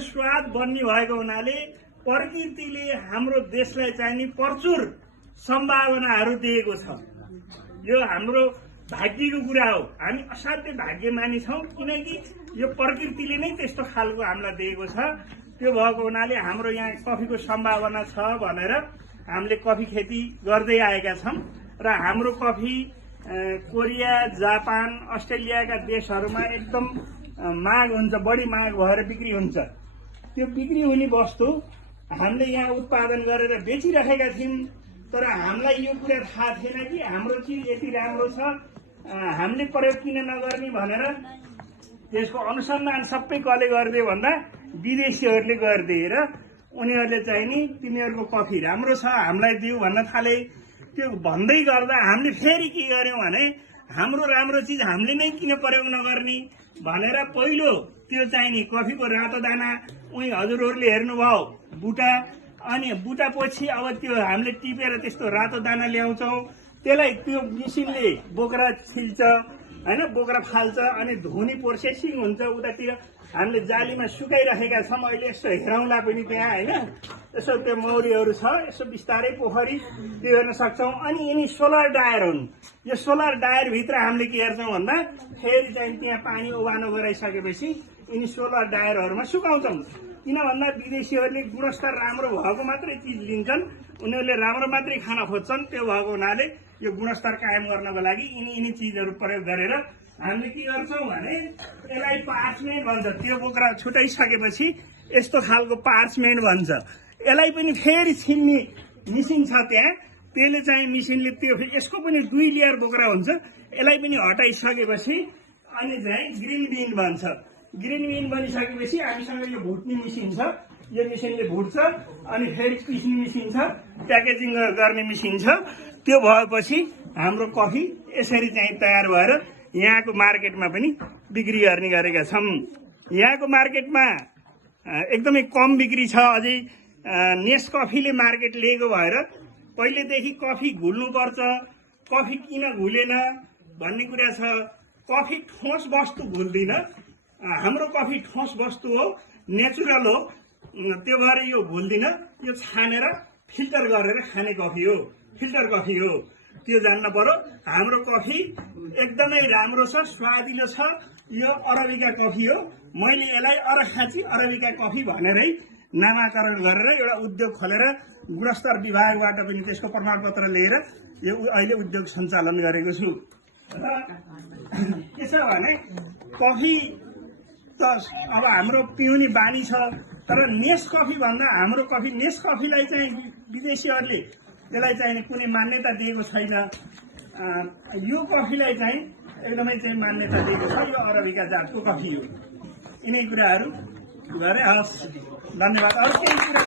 स्वाद बन्ने भएको हुनाले प्रकृतिले हाम्रो देशलाई चाहिने प्रचुर सम्भावनाहरू दिएको छ। यो हाम्रो भाग्यको कुरा हो। हामी असाध्यै भाग्यमानी छौँ, किनकि यो प्रकृतिले नै त्यस्तो खालको हामीलाई दिएको छ। त्यो भएको हुनाले हाम्रो यहाँ कफीको सम्भावना छ भनेर हामीले कफी खेती गर्दै आएका छौँ र हाम्रो कफी कोरिया, जापान, अस्ट्रेलियाका देशहरूमा एकदम माग हुन्छ, बढी माग भएर बिक्री हुन्छ। त्यो बिक्री हुने वस्तु हामीले यहाँ उत्पादन गरेर बेचिरहेका थियौँ, तर हामीलाई यो कुरा थाहा थिएन कि हाम्रो चिज यति राम्रो छ, हामीले प्रयोग किन नगर्ने भनेर त्यसको अनुसन्धान सबै कसले गरिदियो भन्दा विदेशीहरूले गरिदिए र उनीहरूले चाहिँ नि तिमीहरूको कफी राम्रो छ हामीलाई दिऊ भन्न थाले। त्यो भन्दै गर्दा हामीले फेरि के गर्यौँ भने हाम्रो राम्रो चिज हामीले नै किन प्रयोग नगर्ने भनेर पहिलो त्यो चाहिँ नि कफीको रातो दाना उही हजुरहरूले हेर्नुभयो बुटा, अनि बुटा पछि अब त्यो हामीले टिपेर त्यस्तो रातो दाना ल्याउँछौँ, त्यसलाई त्यो मिसिनले बोक्रा छिल्छ हैन, बोक्रा फाल्छ, अनि धुनी प्रोसेसिङ हुन्छ। उतातिर हामीले जालीमा सुकाइराखेका छौँ, अहिले यसो हेरौँला पनि त्यहाँ हैन, यसो त्यो मौरीहरू छ, यसो बिस्तारै पोखरी त्यो हेर्न सक्छौँ। अनि यिनी सोलर डायर हुन्। यो सोलर डायर भित्र हामीले के हेर्छौँ भन्दा फेरि चाहिँ त्यहाँ पानी उभानो गराइसकेपछि यिनी सोलर डायरहरूमा सुकाउँछौँ। किन भन्दा विदेशीहरूले गुणस्तर राम्रो भएको मात्रै चिज लिन्छन्, उनीहरूले राम्रो मात्रै खान खोज्छन्। त्यो भएको हुनाले यो गुणस्तर कायम गर्नको लागि यिनी चिजहरू प्रयोग गरेर हामीले के गर्छौँ भने यसलाई पार्चमेन्ट भन्छ। त्यो बोक्रा छुटाइसकेपछि यस्तो खालको पार्चमेन्ट भन्छ। यसलाई पनि फेरि छिन्ने मिसिन छ त्यहाँ, त्यसले चाहिँ मिसिनले त्यो यसको पनि 2 लेयर बोक्रा हुन्छ, यसलाई पनि हटाइसकेपछि अनि चाहिँ ग्रिन बिन भन्छ। ग्रिन बिन बनिसकेपछि हामीसँग यो भुट्ने मिसिन छ, यो मिसिनले भुट्छ, अनि फेरि पिस्ने मिसिन छ, प्याकेजिङ गर्ने मिसिन छ। त्यो भएपछि हाम्रो कफी यसरी चाहिँ तयार भएर यहाँको मार्केटमा पनि बिक्री गर्ने गरेका छौँ। यहाँको मार्केटमा एकदमै कम बिक्री छ। अझै नेस्कफीले मार्केट लिएको भएर पहिलेदेखि कफी घुल्नुपर्छ, कफी किन घुलेन भन्ने कुरा छ। कफी ठोस वस्तु घुल्दिन, हाम्रो कफी ठोस वस्तु हो, नेचुरल हो, त्यो भएर यो घुल्दिन। यो छानेर फिल्टर गरेर खाने कफी हो, फिल्टर कफी हो, त्यो जान्न पर्यो। हाम्रो कफी एकदमै राम्रो छ, स्वादिलो छ। यो अरबिका कफी हो। मैले यसलाई अरखाँची अरबिका कफी भनेरै नामाकरण गरेर एउटा उद्योग खोलेर गुणस्तर विभागबाट पनि त्यसको प्रमाणपत्र लिएर यो अहिले उद्योग सञ्चालन गरेको छु। र के छ भने कफी त अब हाम्रो पिउने बानी छ, तर नेस्कफी भन्दा हाम्रो कफी, नेस्कफीलाई चाहिँ विदेशीहरूले त्यसलाई चाहिँ कुनै मान्यता दिएको छैन। यो कफीलाई चाहिँ एकदमै चाहिँ मान्यता दिएको छ। यो अरबिका जातको कफी हो। यिनै कुराहरू गरे हस्, धन्यवाद। अरू केही कुरा